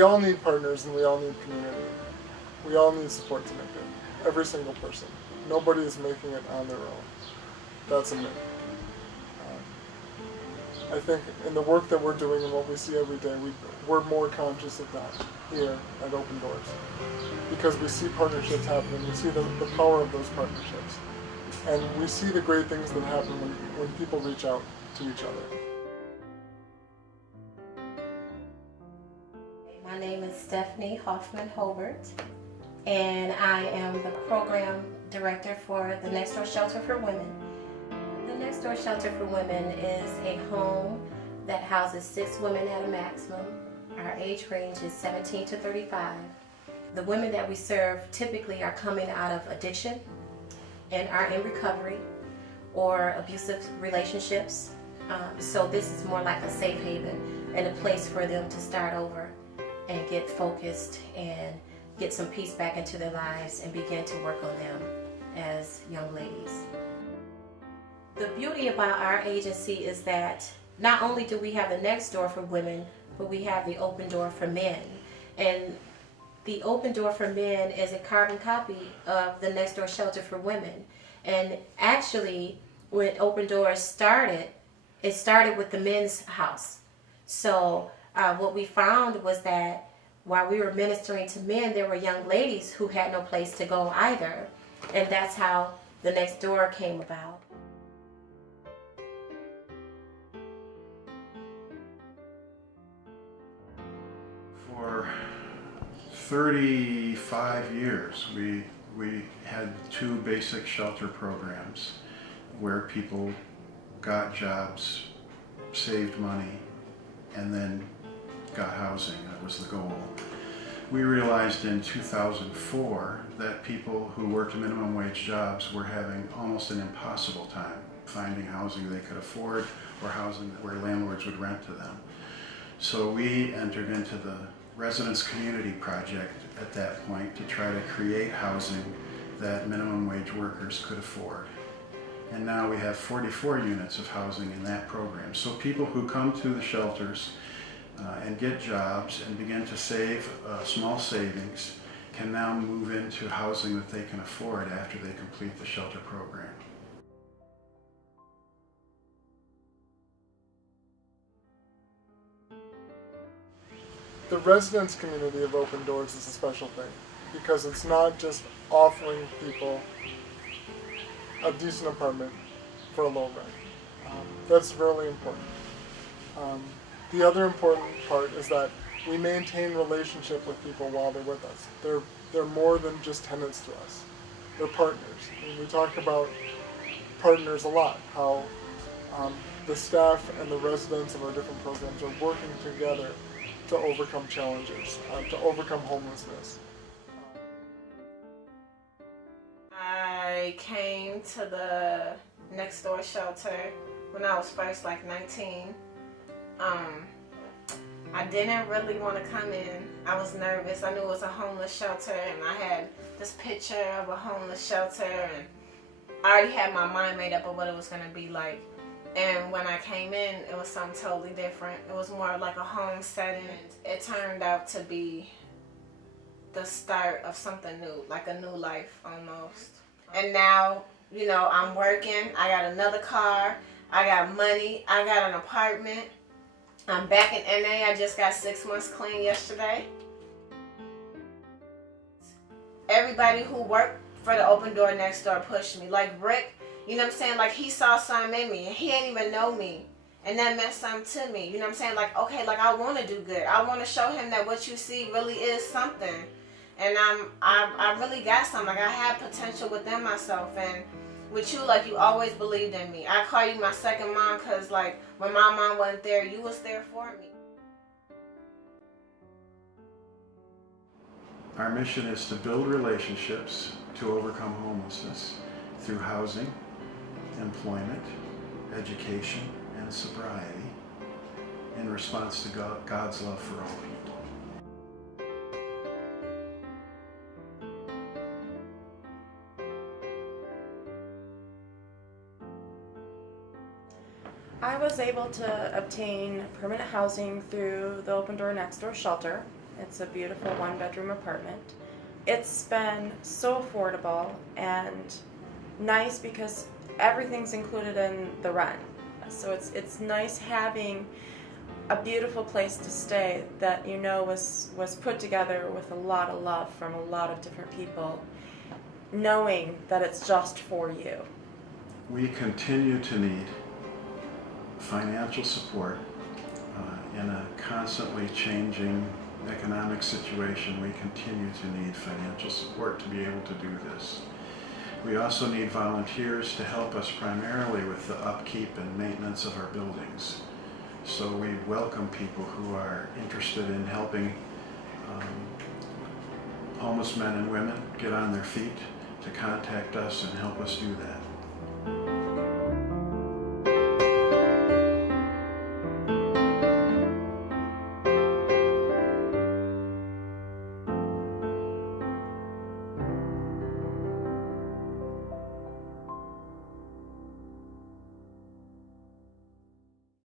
we all need partners and we all need community. We all need support to make it. Every single person. Nobody is making it on their own. That's a myth. I think in the work that we're doing and what we see every day, we're more conscious of that here at Open Doors. Because we see partnerships happening, we see the power of those partnerships. And we see the great things that happen when people reach out to each other. My name is Stephanie Hoffman-Hobart, and I am the program director for the Next Door Shelter for Women. The Next Door Shelter for Women is a home that houses 6 women at a maximum. Our age range is 17 to 35. The women that we serve typically are coming out of addiction and are in recovery or abusive relationships. So this is more like a safe haven and a place for them to start over and get focused and get some peace back into their lives and begin to work on them as young ladies. The beauty about our agency is that not only do we have the Next Door for Women, but we have the Open Door for Men. And the Open Door for Men is a carbon copy of the Next Door Shelter for Women. And actually, when Open Doors started, it started with the men's house. So what we found was that while we were ministering to men, there were young ladies who had no place to go either. And that's how the Next Door came about. For 35 years, we had 2 basic shelter programs where people got jobs, saved money, and then got housing. That was the goal. We realized in 2004 that people who worked minimum wage jobs were having almost an impossible time finding housing they could afford or housing where landlords would rent to them. So we entered into the Residence Community Project at that point to try to create housing that minimum wage workers could afford. And now we have 44 units of housing in that program. So people who come to the shelters and get jobs and begin to save small savings can now move into housing that they can afford after they complete the shelter program. The residence community of Open Doors is a special thing because it's not just offering people a decent apartment for a low rent. That's really important. The other important part is that we maintain relationship with people while they're with us. They're more than just tenants to us. They're partners. And we talk about partners a lot, how the staff and the residents of our different programs are working together to overcome challenges, to overcome homelessness. I came to the Next Door Shelter when I was first like 19. I didn't really want to come in. I was nervous. I knew it was a homeless shelter and I had this picture of a homeless shelter and I already had my mind made up of what it was going to be like. And when I came in, it was something totally different. It was more like a home setting. It turned out to be the start of something new, like a new life almost. And now, you know, I'm working. I got another car. I got money. I got an apartment. I'm back in NA. I just got 6 months clean yesterday. Everybody who worked for the Open Door Next Door pushed me. Like Rick, you know what I'm saying? Like he saw something in me and he didn't even know me. And that meant something to me. You know what I'm saying? Like, okay, like I want to do good. I want to show him that what you see really is something. And I really got something. Like I had potential within myself. And with you, like you always believed in me. I call you my second mom because like when my mom wasn't there, you was there for me. Our mission is to build relationships to overcome homelessness through housing, employment, education, and sobriety in response to God's love for all people. I was able to obtain permanent housing through the Open Door Next Door Shelter, It's a beautiful one-bedroom apartment. It's been so affordable and nice because everything's included in the rent. So it's nice having a beautiful place to stay that you know was put together with a lot of love from a lot of different people, knowing that it's just for you. We continue to need financial support in a constantly changing economic situation. We continue to need financial support to be able to do this. We also need volunteers to help us primarily with the upkeep and maintenance of our buildings. So we welcome people who are interested in helping homeless men and women get on their feet to contact us and help us do that.